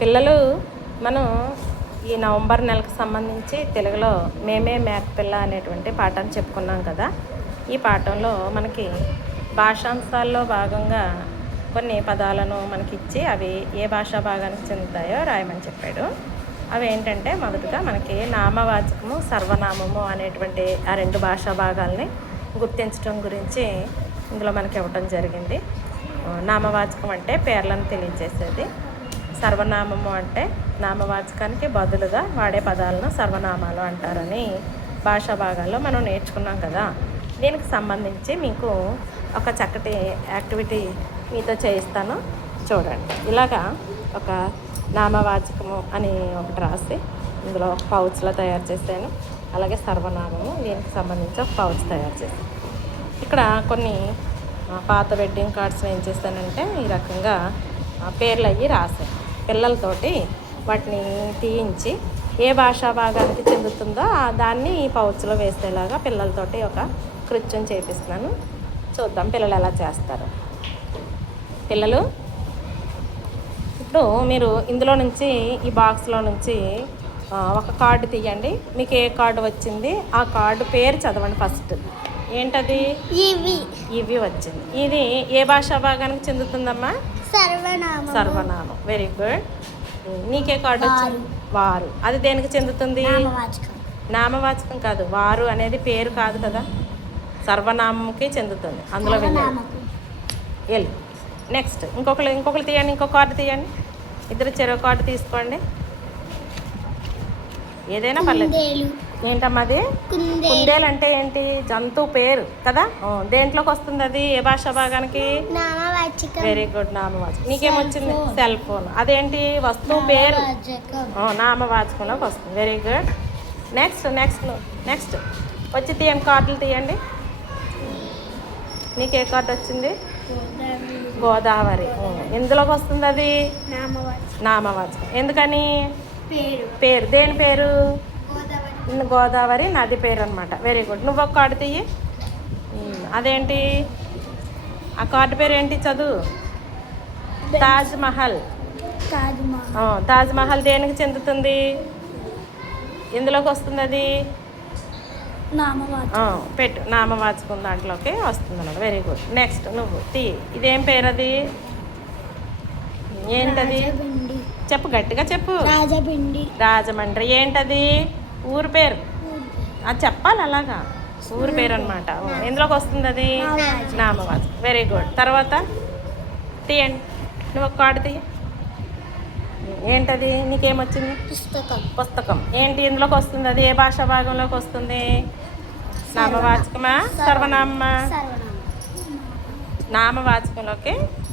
పిల్లలు మనం ఈ నవంబర్ నెలకు సంబంధించి తెలుగులో మేమే మేక పిల్ల అనేటువంటి పాఠాన్ని చెప్పుకున్నాం కదా. ఈ పాఠంలో మనకి భాషాంశాల్లో భాగంగా కొన్ని పదాలను మనకి ఇచ్చి అవి ఏ భాషా భాగానికి చెందుతాయో రాయమని చెప్పాడు. అవి ఏంటంటే మొదటగా మనకి నామవాచకము సర్వనామము అనేటువంటి ఆ రెండు భాషా భాగాల్ని గుర్తించడం గురించి ఇందులో మనకి ఇవ్వటం జరిగింది. నామవాచకం అంటే పేర్లను తెలియజేసేది. సర్వనామము అంటే నామవాచకానికి బదులుగా వాడే పదాలను సర్వనామాలు అంటారని భాషా భాగాల్లో మనం నేర్చుకున్నాం కదా. దీనికి సంబంధించి మీకు ఒక చక్కటి యాక్టివిటీ మీతో చేయిస్తాను. చూడండి. ఇలాగా ఒక నామవాచకము అని ఒకటి రాసి ఇందులో ఒక పౌచ్లో తయారు చేశాను. అలాగే సర్వనామము దీనికి సంబంధించి ఒక పౌచ్ తయారు చేశాను. ఇక్కడ కొన్ని పాత వెడ్డింగ్ కార్డ్స్ ఏం చేస్తానంటే ఈ రకంగా పేర్లు అయ్యి రాశాను. పిల్లలతోటి వాటిని తీయించి ఏ భాషా భాగానికి చెందుతుందో ఆ దాన్ని ఈ పౌచ్లో వేసేలాగా పిల్లలతోటి ఒక కృత్యం చేపిస్తున్నాను. చూద్దాం పిల్లలు ఎలా చేస్తారు. పిల్లలు ఇప్పుడు మీరు ఇందులో నుంచి ఈ బాక్స్లో నుంచి ఒక కార్డు తీయండి. మీకు ఏ కార్డు వచ్చింది? ఆ కార్డు పేరు చదవండి ఫస్ట్. ఏంటది? ఇవి. ఇవి వచ్చింది. ఇది ఏ భాషా భాగానికి చెందుతుందమ్మా? సర్వనామం సర్వనామం. వెరీ గుడ్ నీకే కార్డు వచ్చింది? వారు. అది దేనికి చెందుతుంది? నామవాచకం. కాదు. వారు అనేది పేరు కాదు కదా? సర్వనామంకి చెందుతుంది. అందులో వెళ్ళాలి. వెళ్ళి. నెక్స్ట్ ఇంకొకరు ఇంకొకరు తీయండి. ఇంకో కార్డు తీయండి. ఇద్దరు చెరో కార్డు తీసుకోండి. ఏదైనా పర్లేదు. ఏంటమ్మా అది? కుందేలు. అంటే ఏంటి? జంతువు పేరు కదా? దేంట్లోకి వస్తుంది అది? ఏ భాషా భాగానికి? వెరీ గుడ్ నామవాచకం. నీకేమొచ్చింది? సెల్ ఫోన్ అదేంటి? వస్తువు పేరు? నామవాచకంలోకి వస్తుంది. Very good next next next వచ్చి తీయండి కార్డులు తీయండి. నీకు ఏ కార్డు వచ్చింది? గోదావరి. ఎందులోకి వస్తుంది అది? నామవాచకం. నామవాచకం. ఎందుకని? పేరు. పేరు. దేని పేరు? గోదావరి నది పేరు అనమాట వెరీ గుడ్ నువ్వు ఒక కార్డు తీయి. అదేంటి? ఆ కార్డు పేరు ఏంటి చదువు తాజ్ మహల్. తాజ్ మహల్. దేనికి చెందుతుంది? ఎందులోకి వస్తుంది అది పెట్టు. నామవాచకం దాంట్లోకి వస్తుంది అన్నమాట వెరీ గుడ్ నెక్స్ట్ నువ్వు తీ ఇదేం పేరు అది ఏంటది చెప్పు గట్టిగా చెప్పు. రాజమండ్రి. ఏంటది? ఊరు పేరు? అది చెప్పాలి అలాగా. ఊరు పేరు అనమాట ఎందులోకి వస్తుంది అది? నామవాచకం. నామవాచకం. వెరీ గుడ్ తర్వాత తీయండి. నువ్వు ఒక కార్డు తీయ. ఏంటది? నీకేమొచ్చింది? పుస్తకం. పుస్తకం. ఏంటి? ఇందులోకి వస్తుంది అది? ఏ భాషా భాగంలోకి వస్తుంది? నామవాచకమా? సర్వనామా సర్వనామం. నామవాచకంలోకి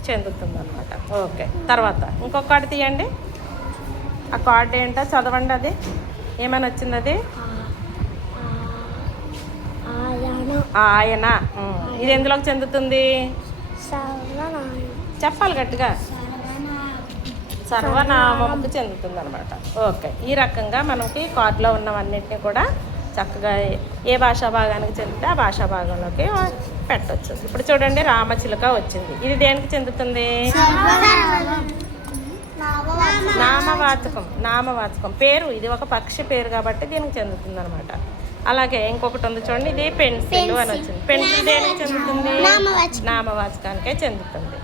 చెందుతుంది అనమాట ఓకే తర్వాత ఇంకొక కార్డు తీయండి. ఆ కార్డు ఏంటో చదవండి అది. ఏమైనా వచ్చింది అది ఆయన. ఇది ఎందులోకి చెందుతుంది? చెప్పాలి గట్టిగా. సర్వనామం. సర్వనామముకు చెందుతుంది అనమాట ఓకే. ఈ రకంగా మనకి కార్డులో ఉన్నవన్నిటిని కూడా చక్కగా ఏ భాషా భాగానికి చెందితే ఆ భాషా భాగంలోకి పెట్టవచ్చు ఇప్పుడు చూడండి రామచిలుక వచ్చింది. ఇది దేనికి చెందుతుంది? నామవాచకం నామవాచకం. పేరు ఇది ఒక పక్షి పేరు కాబట్టి దీనికి చెందుతుంది అనమాట అలాగే ఇంకొకటి ఉంది చూడండి ఇది పెన్సిల్ అని వచ్చింది. పెన్సిల్ దేనికి చెందుతుంది? నామవాచకం. నామవాచకానికే చెందుతుంది.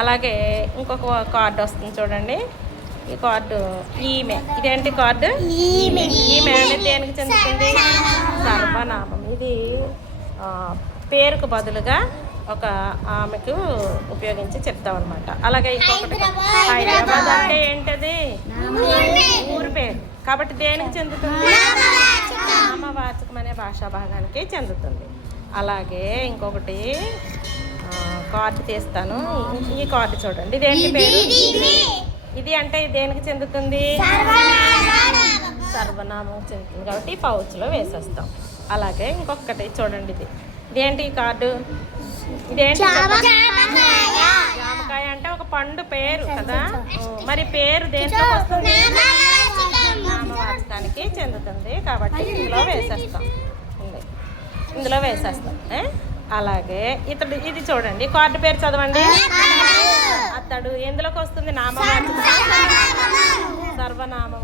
అలాగే ఇంకొక కార్డు వస్తుంది చూడండి. ఈ కార్డు ఈమె. ఇదేంటి కార్డు? ఈమె. ఈమె అనేది దేనికి చెందుతుంది? సర్వనామం. ఇది పేరుకు బదులుగా ఒక ఆమెకు ఉపయోగించి చెప్తాం అనమాట అలాగే ఇంకొకటి హైదరాబాద్. అంటే ఏంటది? ఊరు పేరు. కాబట్టి దేనికి చెందుతుంది? నామవాచకం అనే భాషా భాగానికి చెందుతుంది. అలాగే ఇంకొకటి కార్డు తీస్తాను. ఈ- ఈ కార్డు చూడండి. ఇదేంటి పేరు? ఇది అంటే దేనికి చెందుతుంది? సర్వనామం. చెందుతుంది. కాబట్టి పౌచ్లో వేసేస్తాం. అలాగే ఇంకొకటి చూడండి ఇది. ఇదేంటి ఈ కార్డు? ఇదేంటి జామకాయ. అంటే ఒక పండు పేరు కదా? మరి పేరు దేంట్లో వస్తుంది? నామవాచకానికి చెందుతుంది కాబట్టి ఇందులో వేసేస్తాం. ఇందులో వేసేస్తాం? అలాగే ఇతడు ఇది చూడండి కార్డు పేరు చదవండి. అతడు ఎందులోకి వస్తుంది? నామవాచకం.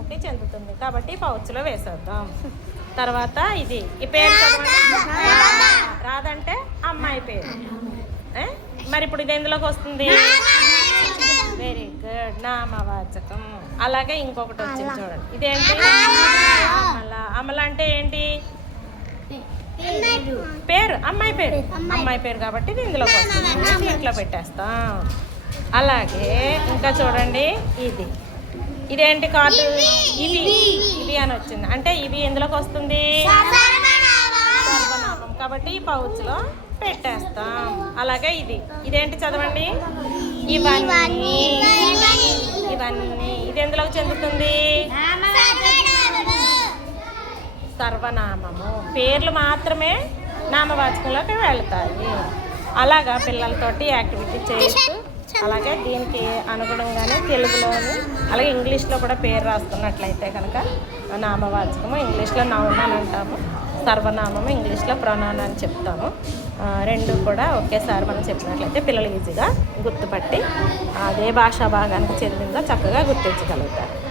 పిల్లలకి చెందుతుంది కాబట్టి పౌచ్లో వేసేద్దాం. తర్వాత ఇది ఈ పేరు చదవండి. రాధ. అమ్మాయి పేరు? మరి ఇప్పుడు ఇది ఎందులోకి వస్తుంది? వెరీ గుడ్ నామవాచకం అలాగే ఇంకొకటి వచ్చింది చూడండి. ఇదేంటి? అమల. అమల. అంటే ఏంటి? పేరు. అమ్మాయి పేరు. అమ్మాయి పేరు. కాబట్టి ఇది ఇందులోకి వస్తుంది. దీంట్లో పెట్టేస్తాం. అలాగే ఇంకా చూడండి. ఇది. ఇదేంటి కార్డు? ఇవి. ఇవి. అని వచ్చింది. అంటే ఇవి ఎందులోకి వస్తుంది? కాబట్టి ఈ పౌచ్లో పెట్టేస్తాం. అలాగే ఇది. ఇదేంటి చదవండి? ఇవన్నీ. ఇవన్నీ. ఇది ఎందులోకి చెందుతుంది? సర్వనామము. పేర్లు మాత్రమే నామవాచకంలోకి వెళ్తాయి. అలాగా పిల్లలతోటి యాక్టివిటీ చేస్తూ అలాగే దీనికి అనుగుణంగానే తెలుగులోని అలాగే ఇంగ్లీష్లో కూడా పేరు రాసుకున్నట్లయితే కనుక నామవాచకము. ఇంగ్లీష్లో నౌన్ అంటాము. సర్వనామము ఇంగ్లీష్లో ప్రొనౌన్ అని చెప్తాము. రెండు కూడా ఒకేసారి మనం చెప్పినట్లయితే పిల్లలు ఈజీగా గుర్తుపట్టి అదే భాషా భాగానికి చెందిందో చక్కగా గుర్తించగలుగుతారు.